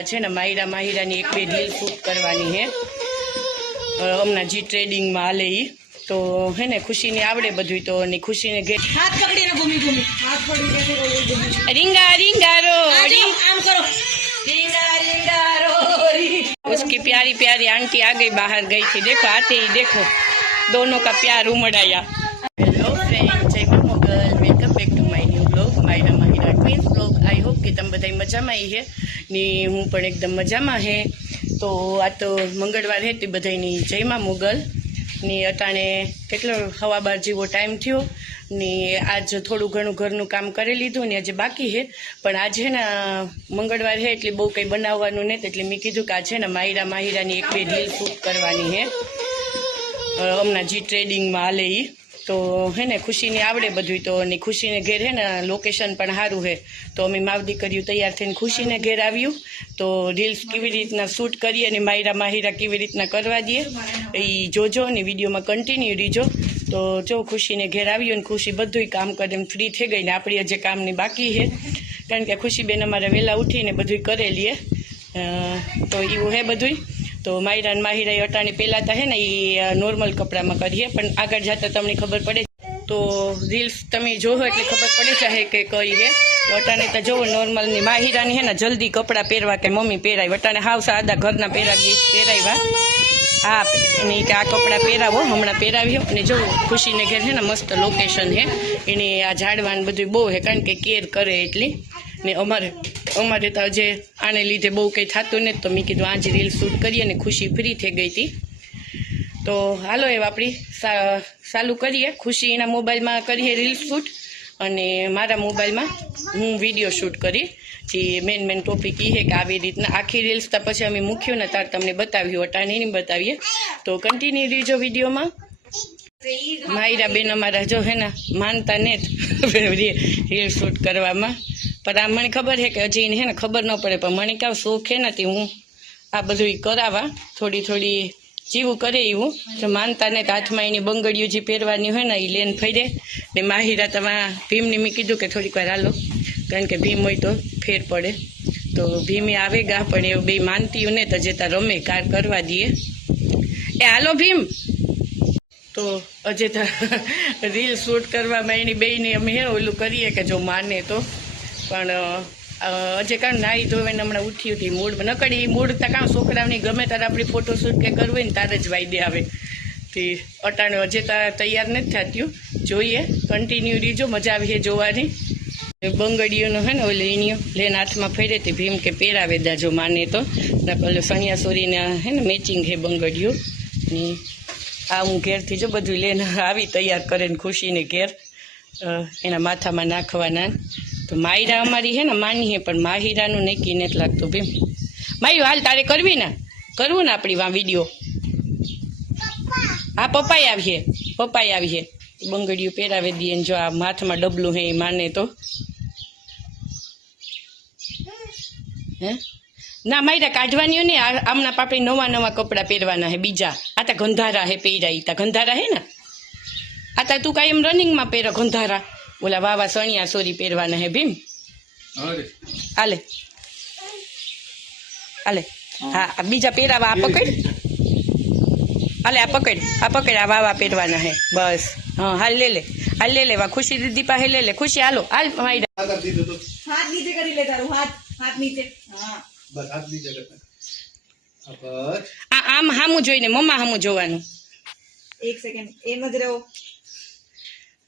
છે ને માહિરાની એક બે રીલ શૂટ કરવાની હે હમણાં જી ટ્રેડિંગમાં હાલે ઈ તો હે ને ખુશીને આવડે બધું તો ની ખુશીને ઘેર हाथ पकड़ीने घूमी हाथ पकड़ी રીંગા રીંગા રો आम करो રીंगा રીंगा रो उसकी प्यारी प्यारी आंटी आ गई बाहर गई थी देखो आते ही देखो दोनों का प्यार उमड़ाया हेलो फ्रेंड जय मां Mogal welcome back to my new blog Mahira twins blog I hope કે તમે બધા મજામાં આવી હે ને હું પણ એકદમ મજામાં હે તો આ તો મંગળવાર હે તે બધાની જય માં મોગલ ને અટાણે કેટલો 12:30 જેવો ટાઈમ થયો ને આજ થોડું ઘણું ઘરનું કામ કરી લીધું ને આજે બાકી હે પણ આજે હે ને મંગળવાર હે એટલે બહુ કંઈ બનાવવાનું નહીં એટલે મેં કીધું કે આજે ને માહિરાની એક બે રીલ શૂટ કરવાની હે હમણાં જી ટ્રેડિંગમાં હાલે ઈ તો હે ને ખુશીને આવડે બધું તો ને ખુશીને ઘેર હે ને લોકેશન પણ સારું હે તો અમે માવ દીકરીઓ તૈયાર થઈને ખુશીને ઘેર આવ્યું તો રીલ્સ કેવી રીતના શૂટ કરીએ અને માહિરા કેવી રીતના કરવા દઈએ એ જોજો અને વિડીયોમાં કન્ટિન્યુ રીજો તો જો ખુશીને ઘેર આવ્યું અને ખુશી બધું કામ કરે એમ ફ્રી થઈ ગઈ ને આપણી હજી કામની બાકી છે કારણ કે ખુશીબેન અમારે વહેલા ઉઠીને બધું કરેલીએ તો એવું હે બધું તો માહિરા અટાણી પહેલાં તો હે ને એ નોર્મલ કપડામાં કરીએ પણ આગળ જતાં તમને ખબર પડે તો રીલ્સ તમે જોવો એટલે ખબર પડી જાય કે કઈ હે તો અટાણે તો જોવો નોર્મલની માહિરાની હે ને જલ્દી કપડાં પહેરવા કે મમ્મી પહેરાય અટાણે હાવ સાદા ઘરના પહેરાવ્યા હા એને કે આ કપડાં પહેરાવો હમણાં પહેરાવ્યો અને જો ખુશીને ઘેર છે ને મસ્ત લોકેશન છે એને આ ઝાડવાનું બધું બહુ છે કારણ કે કેર કરે એટલી ને અમારે તો જે આને લીધે બહુ કંઈ થતું નથી તો મેં કીધું આજ રીલ શૂટ કરીએ ને ખુશી ફ્રી થઈ ગઈ હતી તો હાલો એ આપણી ચાલુ કરીએ ખુશી એના મોબાઈલમાં કરીએ રીલ શૂટ અને મારા મોબાઈલમાં હું વિડીયો શૂટ કરી જે મેન ટોપિક એ છે કે આવી રીતના આખી રીલ્સ તો પછી અમે મૂક્યું ને ત્યારે તમને બતાવ્યું અટાણે નહીં બતાવીએ તો કન્ટિન્યુ રીજો વિડીયોમાં માહિરા બેન અમારા જો હે ને માનતા ને રીલ શૂટ કરવામાં પણ આ મને ખબર છે કે હજી હે ને ખબર ન પડે પણ મને કાવ શોખ છે ને તે હું આ બધું કરાવવા થોડી જેવું કરે એવું તો માનતા ને હાથમાં એની બંગડીઓ જે પહેરવાની હોય ને એ લેન ફરી ને માહિરા તમારા ભીમને મેં કીધું કે થોડીક વાર હાલો કારણ કે ભીમ હોય તો ફેર પડે તો ભીમે આવે ગા પણ એવું બે માનતી ને તો જતા રમે કાર કરવા દઈએ એ હાલો ભીમ તો અજેતા રીલ શૂટ કરવામાં એની બેયને અમે હે ઓલું કરીએ કે જો માને તો પણ અજે કાં નાહી ધોઈને હમણાં ઉઠી મૂડ નકડી મૂડ તો કાં છોકરાઓની ગમે ત્યારે આપણી ફોટોશૂટ કે કરવું હોય ને તારે જ વાયદે આવે તે અટાણે અજે તૈયાર નથી થતું જોઈએ કન્ટિન્યુ રીજો મજા આવી છે જોવાની બંગડીઓનો હે ને ઓલે એનીઓ લેન હાથમાં ફેરે તે ભીમ કે પહેરાવે દાજો માને તો ઓલે સણિયા સોરીને હે ને મેચિંગ છે બંગડીઓ ને આ હું ઘેરથી જો બધું લઈને આવી તૈયાર કરે ને ખુશીને ઘેર એના માથામાં નાખવાના તો માહિરા અમારી હે ને માની હે પણ માહિરાનું નક્કી નથી લાગતું ભીમ માયું હાલ તારે કરવું ને આપણી વા વિડીયો હા પપ્પાએ આવીએ બંગડીઓ પહેરાવી દઈએ ને જો આ માથમાં ડબલું હે એ માને તો હે ના માહિરા કાઢવાની નહીં આમના આપણે નવા કપડાં પહેરવાના હે બીજા આ તા ગંધારા હે પહેર્યા તા ગંધારા હે ને આ તા તું કાંઈ એમ રનિંગમાં પહેરો ગંધારા ઓલા વાવા સણિયા સોરી પહેરવાના હે ભીમ હાલે હા બીજા પહેરાવા આ પકડ હાલે આ પકડ આ વાવા પહેરવાના હે બસ હા હાલ લે લે વા ખુશી દીદી પાસે લે ખુશી હાલો હાલ માહિરા हाथ नीचे करी ले तारू हाथ नीचे हां बस हाथ नीचे करता આમ હામું જોઈને મમ્મા હામું જોવાનું एक सेकंड ए मत रहो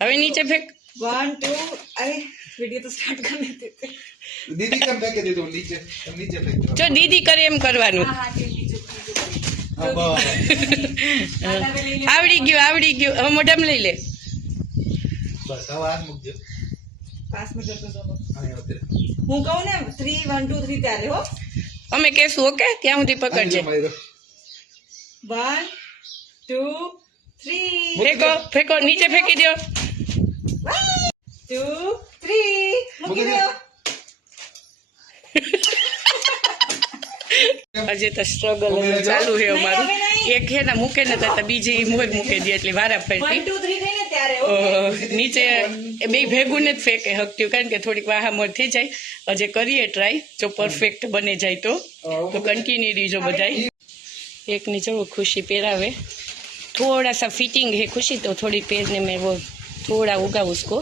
હવે નીચે ફેંક 1 2 अरे वीडियो तो स्टार्ट करने देते दीदी कब फेंक दे दो नीचे फेंक दो જો દીદી करे એમ કરવાનું हां के नीचे अब આવડી ગયું હવે મોઢામાં લઈ લે बस अब हाथ मुक दो पास में कर दो दोनों हां होते હું કહું ને 3 1 2 3 ત્યારે હો અમે કહેશું ઓકે ત્યાં સુધી પકડજે 1 2 3 ફેંકો નીચે ફેંકી દો 2 3 મૂકી દો હજી તો સ્ટ્રગલ ચાલુ છે અમારું. એક હે ને મૂકે ને તો બીજી મોર મૂકે દે એટલે વારા 1 ફરતી 2 3 થઈને ત્યારે નીચે એ બે ભેગું ને જ ફેંકે હકત્યું, કારણ કે થોડીક વાહામોર થઈ જાય. હજે કરીએ ટ્રાય, જો પરફેક્ટ બને જાય તો કન્ટિન્યુ રહીજો બધાય. એકની જો खुशी પહેરાવે, थोड़ा सा फिटिंग है खुशी, तो थोड़ी पैरने में वो थोड़ा होगा उसको,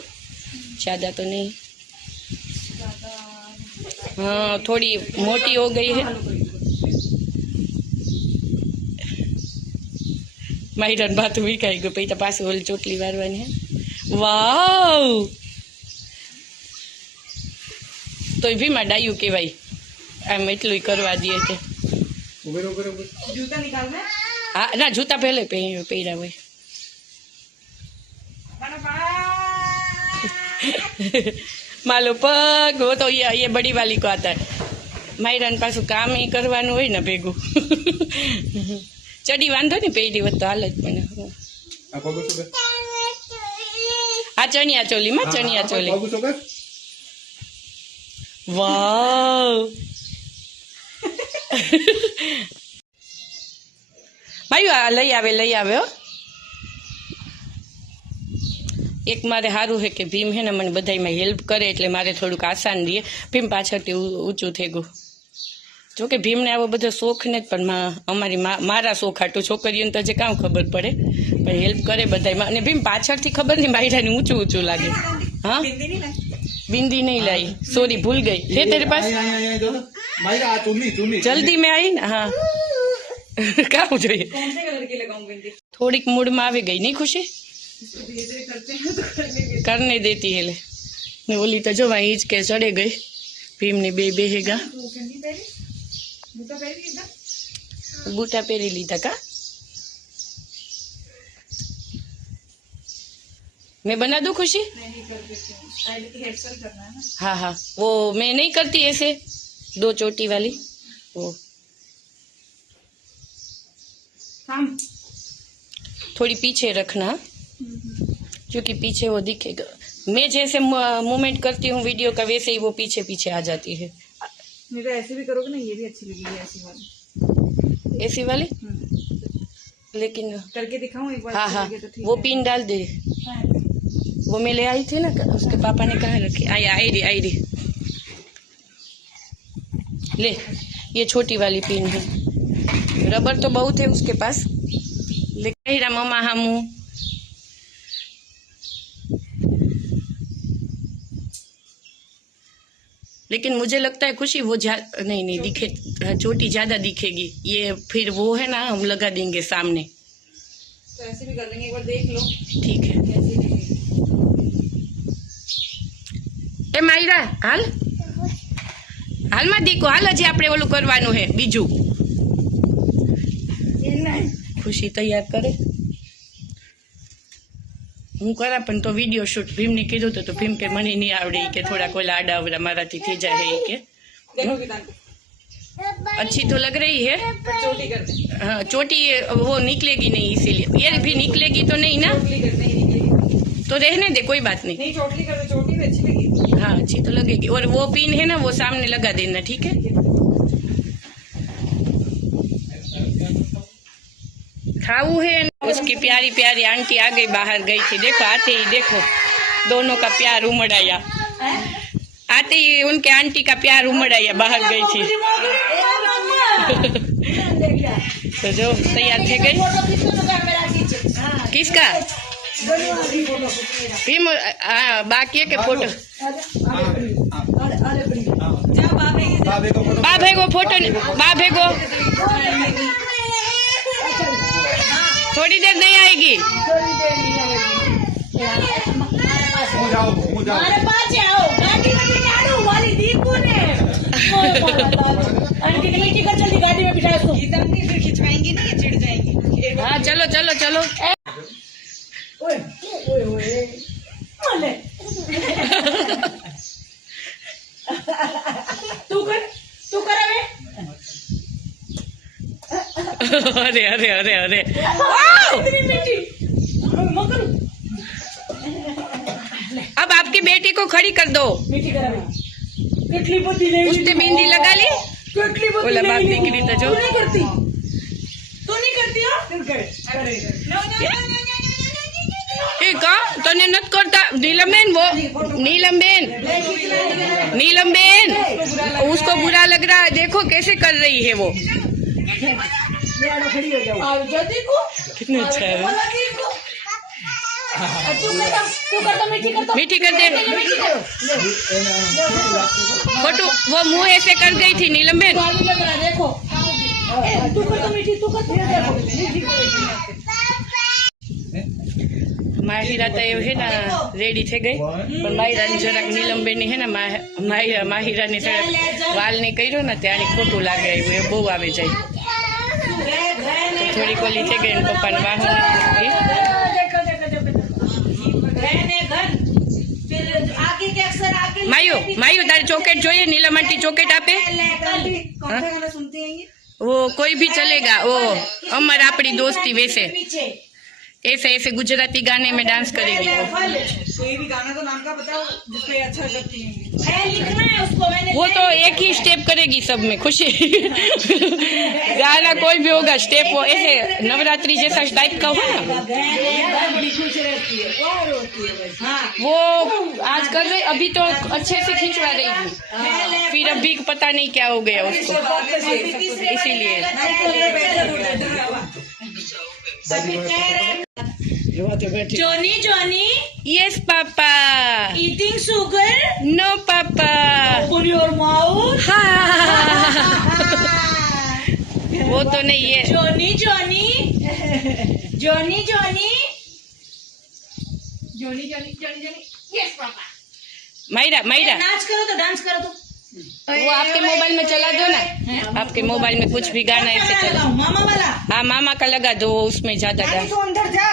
ज़्यादा तो नहीं. हाँ थोड़ी मोटी हो गई है. મારી બાત વીખાઈ ગયું, પછી તો પાછું ઓલી ચોટલી વારવાની હે. વાવ, તોય ભીમાં ડાયું કહેવાય, આમ એટલું કરવા દે છે. जूता निकाल में हाँ ना, जूता पहले पहरा हुए. मालो पग वो तो ये बड़ी वाली को आता है. मायरान पासुं काम ही करवानुं होय ने भेगुं. चढ़ी वांधो नहीं पहरी वत तो हाल ज मने. આ પગો છો કે आ चनिया चोली में चनिया चोली. પગો છો કે वाव भाई आ लई आवे हो. एक मारे हारू है कि भीम है ने मैंने बधाई में हेल्प करे એટલે મારે થોડુંક આસાન રહે. ભીમ પાછળથી ઊંચું થઈ ગયું. જો કે ભીમને આવો બધો શોખ ને પણ અમારી મારા શોખ હાટું છોકરીઓને તો જે કામ ખબર પડે, પણ હેલ્પ કરે બધાયમાં. અને ભીમ પાછળથી ખબર નહીં માયરાને ઊંચું ઊંચું લાગે. हाँ बिंदी नहीं लाई बिंदी नहीं लाई, सॉरी भूल गई. है तेरे पास? અહીંયા જો ને માયરા આ ચુન્ની जल्दी में आई ना. हाँ કાવું જોઈએ. कौन से कलर की लगाऊं बिंदी થોડીક મૂડમાં આવી ગઈ નહીં ખુશી? इसको धीरे धीरे करते हैं तो करने के करने देती है ले. ने ओली तो जो वहीं हिचके चढ़े गई. भीम ने बेहेगा. वो कैंडी पहरी जूता पहरी एकदम बूटा પહેરી લીધા का? मैं बना दूं खुशी? मैं नहीं कर देती हूँ स्टाइल की हेयर स्टाइल करना है ना हाँ हाँ, वो मैं नहीं करती ऐसे 2 चोटी वाली वो. हम थोड़ी पीछे रखना, क्योंकि पीछे वो दिखेगा. मैं जैसे मूवमेंट करती हूँ वीडियो का, वैसे ही वो पीछे पीछे आ जाती है. नहीं तो ऐसे भी करोगे ना, ये भी अच्छी लगेगी ऐसी वाली. ऐसी वाली. लेकिन करके दिखाऊं एक बार हाँ अच्छी हाँ, लगे तो ठीक वो है. पिन डाल दे. हाँ, वो मैं ले आई थी ना, उसके पापा ने कहाँ रखी? आई रही. ले, ये छोटी वाली पिन है. रबर तो बहुत है उसके पास. लेकिन मम्मा हम लेकिन मुझे लगता है खुशी वो नहीं दिखे, चोटी ज्यादा दिखेगी. ये फिर वो है ना, हम लगा देंगे सामने. तो ऐसे भी कर लेंगे, एक बार देख लो ठीक है. कैसी लगेगी. એ માયરા હાલમાં દીકો હાલ, હજી આપણે ઓલું કરવાનું હે બીજું. ખુશી તૈયાર કરે, હું કરા પણ તો વિડીયો શૂટ ભીમને કીધું તો ભીમ કે મને નહીં આવડે, કે થોડા કોઈ આડાવડા મારાથી થઈ જાય है કે. देखो किताब अच्छी तो लग रही है. चोटी करते हैं, हाँ चोटी वो निकलेगी नहीं, इसीलिए ये भी निकलेगी तो नहीं ना, चोटली करते हैं, निकलेगी तो रहने दे, कोई बात नहीं. नहीं. चोटली करते, चोटी भी अच्छी लगेगी. हाँ अच्छी तो लगेगी. और वो पिन है ना, वो सामने लगा देना, ठीक है. खाऊ है. उसकी प्यारी प्यारी आंटी आ गई, बाहर गई थी. देखो आते ही देखो दोनों का प्यार उमड़ाया. आते ही उनके आंटी का प्यार उमड़ाया, बाहर गई थी. तो जो तैयार थे गई. किसका? भीम. हाँ बाकी है के फोटो. जब बा भेगो फोटो, बा भेगो. थोड़ी देर नहीं आएगी. હું જાઉં મારે પાછે આવો ગાડી में बिठाड़ू वाली दीकू ने आंटी की बेटी का जल्दी गाड़ी में बिठा दो. एकदम नहीं, फिर खिंचवाएंगी नहीं, चिढ़ जाएंगी. हाँ चलो चलो चलो. ओए ओए ओए ओले तू कर હવે. अरे अरे अरे अरे इतनी बेटी मकर अब आपकी बेटी को खड़ी कर दो. बेटी करावे કેટલી બધી લેવી उसने बिंदी लगा ली. કેટલી બધી ઓલા બાપ લઈ દીકરી લીધી. તો જો. તું નહીં કરતી તું નહીં કરતી હો તું કરે એ કા તને નથી કરતા નીलमबेन वो नीलमबेन नीलमबेन उसको बुरा लग रहा है देखो कैसे कर रही है वो आओ जल्दी को कितने अच्छा है वो। तू कर तो मीठी कर तो मीठी कर दे मीठी करो फोटो वो मुंह ऐसे कर गई थी नीलमबेन स्वामी लग रहा है देखो तू कर तो मीठी तू कर फिर देखो मीठी करो माहिरा तो ये है ना रेडी थे गई पर माहिरा ने જરાક નીલમબેન ની હે ને માહિરા ને જરાક વાલ ને કર્યો ને ત્યારે ખોટું લાગે એવું એ બહુ આવે જાય તો થોડી કોલી થઈ ગઈ પપ્પા ને વાહન मायू मायू तारी चॉकलेट જોઈએ नीलम आंटी चॉकलेट आपे वो कोई भी चलेगा वो अमर अपनी दोस्ती वैसे ऐसे ऐसे गुजराती गाने में डांस करेगी वो कोई भी गाना तो नाम का बताओ जिसको ये अच्छा करती है लिखना है उसको मैंने वो तो एक ही स्टेप करेगी सब में खुशी गाना कोई भी होगा स्टेप वो ऐसे नवरात्रि जैसा टाइप का हो ना बड़ी खुश रहती है वो रोती है बस हाँ वो आज कर रही अभी तो अच्छे से खींचवा रही थी फिर अभी पता नहीं क्या हो गया उसको इसीलिए Johnny Johnny yes papa eating sugar no papa open your mouth वो तो नहीं है Johnny Johnny Johnny Johnny Johnny Johnny Johnny Johnny yes पापा मायरा मायरा नाच करो तो डांस करो तो वो आपके मोबाइल में चला दो ना आपके मोबाइल में कुछ भी गाना ऐसे चला मामा वाला हाँ मामा का लगा दो उसमें ज्यादा नानी डांस तो अंदर जा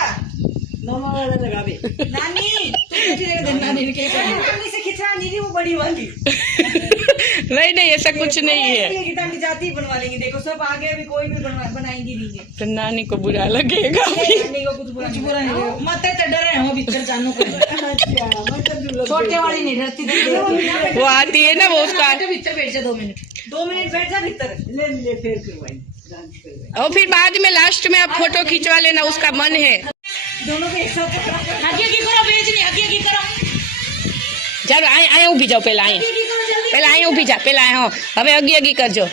मामा वाला लगा बे नानी तू कैसी जगह दे नानी ने क्या नानी से खिंचा नीली वो बड़ी वाली नहीं नहीं ऐसा कुछ नहीं है गीता की जाति बनवा लेंगे देखो सब आगे अभी कोई भी बनाएंगी नहीं है तो नानी को बुरा लगेगा नानी को कुछ बुरा नहीं लगेगा। मत तो डरे हो भीतर जानो को अच्छा मतलब छोटे वाली नहीं डरती वो आती है ना वो उसका भीतर बैठ जा 2 मिनट 2 मिनट बैठ जा भीतर ले फिर करवाई डांस करवाई और फिर बाद में लास्ट में आप फोटो खिंचवा लेना उसका मन है दोनों को एक साथ पकड़ा आगे की करो भेज नहीं आगे करो ચાલો અહીંયા ઊભી જાઓ પેલા અહીંયા પેલા અહીંયા ઊભી જા પેલા હા હવે અગી અગી કરજો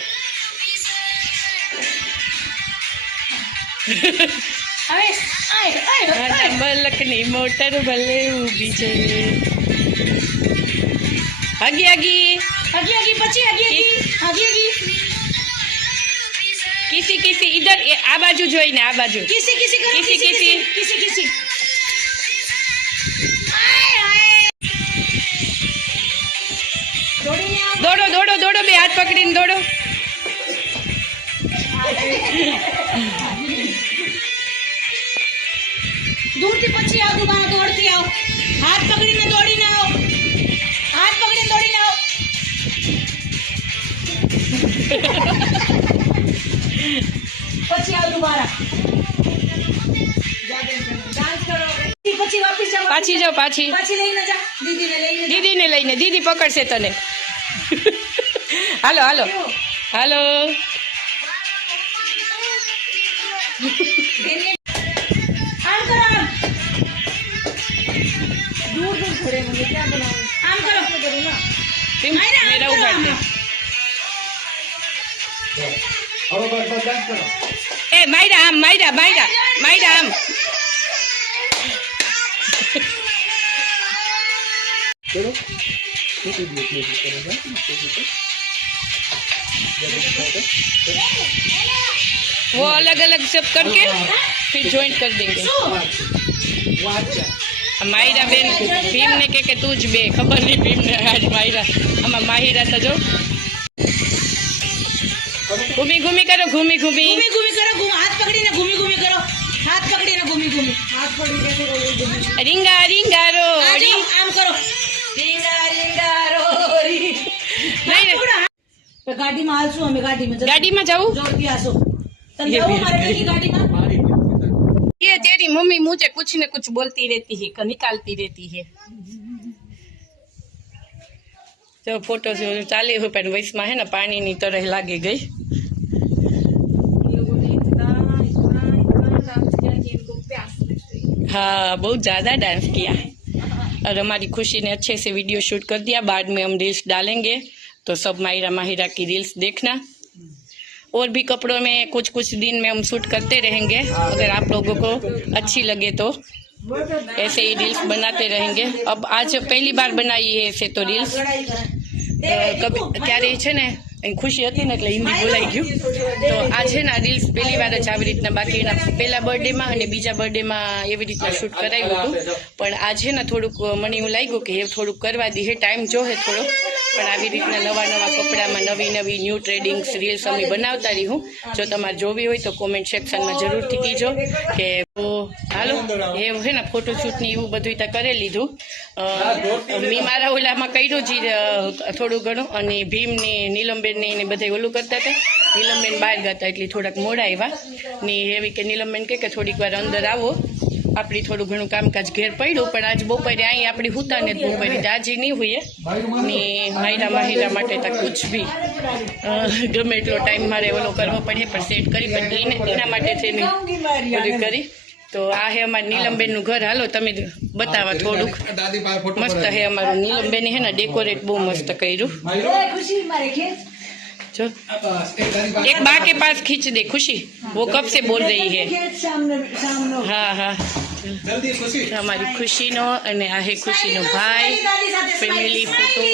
अरे आए आए બલકની મોટર ભલે ઊભી છે અગી અગી आगे आगे पची आगे आगे आगे आगे किसी किसी इधर आ बाजू જોઈને આ બાજુ किसी किसी करो किसी किसी किसी आए आए દોડો દોડો દોડો બે હાથ પકડીને દોડો दूर थी पची आओ दोबारा दौड़ती आओ हाथ पकड़ी ने दौड़ी ना आओ हाथ पकड़ी ने दौड़ी ना आओ पची आओ दोबारा डांस करो पची वापस जाओ પાછી જાઓ પાછી पची लेने जा दीदी ने लेने દીદીને લઈને દીદી પકડશે તને હાલો હાલો હાલો आम करो आम दूर दूर खड़े मुझे क्या बनाऊं आम करो करूँ ना મેરા ઉગાડते अब बस डांस करो ए मायरा आम मायरा मायरा मायरा आम चलो छोटी भी प्ले करेगा वो अलग अलग सब करके फिर ज्वाइंट कर देंगे मायरा बेन भीम ने के तू ज बे खबर नहीं भीम ने आज मायरा आमा माहिरा तो जो घूमी घूमी करो घूमी घूमी घूमी घूमी करो हाथ पकड़ी ने घूमी घूमी करो हाथ पकड़ी ने घूमी घूमी हाथ पकड़ी कैसे करोगे रिंगा रिंगा रो आम करो रिंगा रिंगा रोरी नहीं तो गाड़ी में आलसू हमें गाड़ी में गाड़ी में जाऊँ जोड़ती आसो तब ये जाओ भी हमारे घर की गाड़ी में ये तेरी मम्मी मुझे कुछ न कुछ बोलती रहती है निकालती रहती है जो फोटो चाले हुए पर वैसमा है ना पानी नी तरह लागी गई। लोगों ने इतना डांस किया कि इनको प्यास लग गई। हाँ, बहुत ज़्यादा डांस किया और हमारी खुशी ने अच्छे से वीडियो शूट कर दिया। बाद में हम रील्स डालेंगे तो सब माहिरा माहिरा की रील्स देखना। और भी कपड़ों में कुछ कुछ दिन में हम शूट करते रहेंगे। अगर आप लोगों को अच्छी लगे तो ऐसे ही रील्स बनाते रहेंगे। अब आज पहली बार बनाई है ऐसे तो रील्स। कभी ત્યારે છે ને ખુશી હતી ને એટલે હિન્દી બોલાઈ ગયું તો આ છે ને રીલ્સ પહેલી વાર જ આવી રીતના બાકી એના પહેલા બર્થડેમાં અને બીજા બર્થડેમાં એવી રીતના શૂટ કરાવ્યું હતું પણ આ છે ને થોડુંક મને એવું લાગ્યું કે એ થોડુંક કરવા દઈએ ટાઈમ જોહે થોડો પણ આવી રીતના નવા નવા કપડામાં નવી નવી ન્યૂ ટ્રેડિંગ્સ રીલ્સ અમે બનાવતા રહીશું। જો તમારે જોવી હોય તો કોમેન્ટ સેક્શનમાં જરૂરથી કીજો કે હાલો એ હે ને ફોટોશૂટ ને એવું બધું ત્યાં કરી લીધું। મેં મારા ઓલામાં કર્યું જ થોડું ઘણું અને ભીમ ને નીલમબેન ને બધા ઓલું કરતા હતા। નીલમબેન બહાર ગયા હતા એટલે થોડાક મોડા આવ્યા ને એવી કે નીલમબેન કે થોડીક વાર અંદર આવો આપણી થોડું ઘણું કામકાજ ઘેર પડ્યું પણ આજ બપોરે અહીં આપણી હુતા ને બપોરે દાજી નહીં હોઈએ ને માયરા માહિરા માટે તો કુછ બી ગમે એટલો ટાઈમ મારે ઓલો કરવો પડે પણ સેટ કરી પણ એના માટે છે ને બધું કરી। તો આ હે અમારું નીલમબેનનું ઘર। હાલો તમે બતાવા થોડુંક મસ્ત હે અમારું નીલમબેન હે ને ડેકોરેટ બહુ મસ્ત કર્યું। खुशी मारे खेत जो एक बा के पास खींच दे खुशी वो कब से बोल रही है। खेत सामने हाँ हाँ हमारी खुशी नो अने आ है खुशी नो भाई फैमिली फोटो।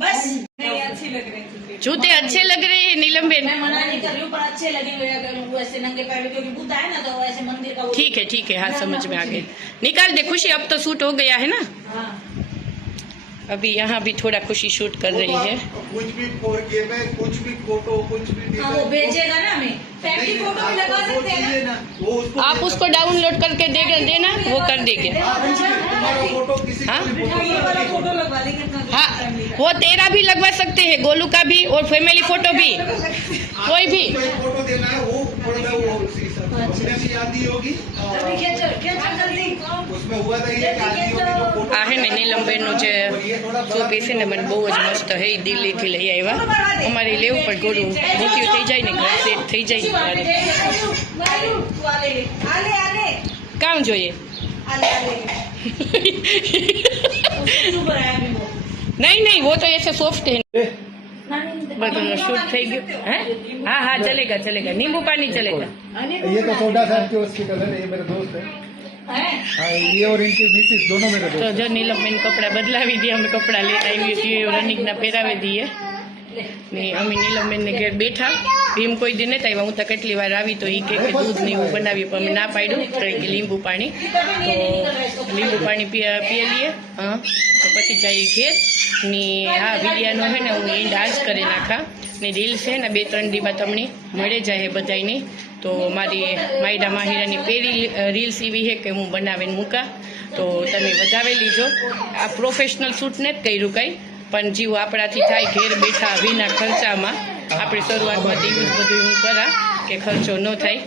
बस नहीं अच्छी लग रही थी। जूते अच्छे लग रहे हैं नीलमबेन। मैं मना नहीं कर रही हूँ पर अच्छे लगे हुए अगर वो ऐसे नंगे पैर क्योंकि बुद्ध है ना तो ऐसे मंदिर का वो ठीक है हाँ समझ में आ गए। निकाल दे खुशी अब तो शूट हो गया है ना। हाँ अभी यहाँ भी थोड़ा खुशी शूट कर रही है। कुछ भी 4K में कुछ भी फोटो कुछ भी हाँ वो भेजेगा ना हमें फैमिली फोटो भी लगा सकते हैं ना। वो उसको आप उसको डाउनलोड करके देना वो कर देंगे। तुम्हारा फोटो किसी हाँ? ये वाला फोटो लगवा लेंगे तो हाँ वो तेरा भी लगवा सकते हैं गोलू का भी और फैमिली फोटो भी कोई भी। कोई फोटो देना है वो पड़ता वो उसने भी याद दी होगी अभी खींचो जल्दी। उसमें हुआ था ये कि आदि होगी तो फोटो આ હે ને નીલમબેનનું જે શોપીસ છે ને મને બહુ જ મસ્ત હે ઈ દિલ્હીથી લઈ આવ્યા। અમારે લેવું પણ ઘોડું મૂક્યું થઈ જાય ને ઘર સેટ થઈ જાય ને ત્યારે आले आले કામ જોઈએ। आले आले नहीं वो तो ऐसे सॉफ्ट है। બધું શૂટ થઈ ગયું હે। हाँ हाँ चलेगा नींबू पानी चलेगा। ये तो सोडा साहब के हॉस्पिटल है ये मेरे दोस्त है हाँ ये और इनकी मिसिस दोनों मेरे તો दोस्त જો નીલમબેન કપડાં બદલાવી દઈએ અમે કપડાં લેતા આવીએ છીએ રનિંગના પહેરાવી દઈએ ને અમે નીલમબેનને ઘેર બેઠા ભીમ કોઈ દી નતા આવ્યા। હું તો કેટલી વાર આવી તો એ કે દૂધ ને એવું બનાવીએ પણ અમે ના પાડ્યું તો કે લીંબુ પાણી તો લીંબુ પાણી પીએ લઈએ હા તો પછી જઈએ ઘેર ને હા વિડિયાનો હે ને હું એન્ડ આજ કરી નાખા ને રીલ્સ છે ને 2-3 દીમાં તમને મળે જાય બધાયની। તો મારી માયરા માહિરાની પહેલી રીલ્સ એવી છે કે હું બનાવીને મૂકા તો તમે વધાવી લીજો। આ પ્રોફેશનલ શૂટ ને જ કર્યું કંઈ પણ જીવ આપણાથી થાય ઘેર બેઠા વિના ખર્ચામાં આપણે શરૂઆતમાં એવું જ બધું હું કરા કે ખર્ચો ન થાય।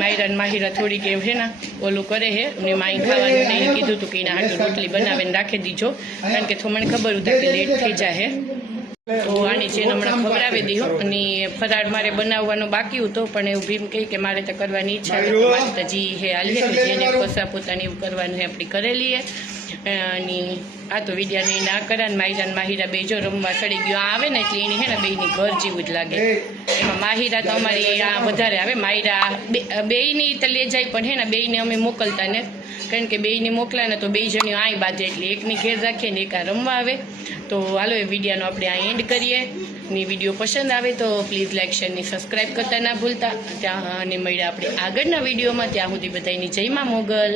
માયરા ને માહિરા થોડીક એમ છે ને ઓલું કરે છે ને માઈ ખાવાનું નહીં કીધું હતું કે એના હાટું રોટલી બનાવીને રાખી દીજો કારણ કે મને ખબર હતા કે લેટ થઈ જાય તો આની છે હમણાં ખવડાવી દીધું અને ફરાળ મારે બનાવવાનો બાકી હતો પણ એવું ભીમ કહે કે મારે તો કરવાની ઈચ્છા નથી મારે તો જી હે હાલીએ તો જેને કસા પોતાને એવું કરવાનું છે આપણે કરેલી અને આ તો વિદ્યાને ના કરા ને માહિરા બે જો રમવા ચડી ગયો આવે ને એટલે એની હે ને બેયની ઘર જેવું જ લાગે। એમાં માહિરા તો અમારી આ વધારે આવે માહિરા બેયની તો લે જાય પણ હે ને બેયને અમે મોકલતા ને કારણ કે બેયને મોકલા ને તો બે જણીઓ આઈ બાજે એટલે એકની ઘેર રાખીએ ને એક આ રમવા આવે। તો હાલો એ વિડીયોનો આપણે આ એન્ડ કરીએ ને વિડીયો પસંદ આવે તો પ્લીઝ લાઇક શેર ને સબસ્ક્રાઈબ કરતા ના ભૂલતા। ત્યાં અને મળ્યા આપણે આગળના વિડીયોમાં ત્યાં સુધી બધાની જય માં મોગલ।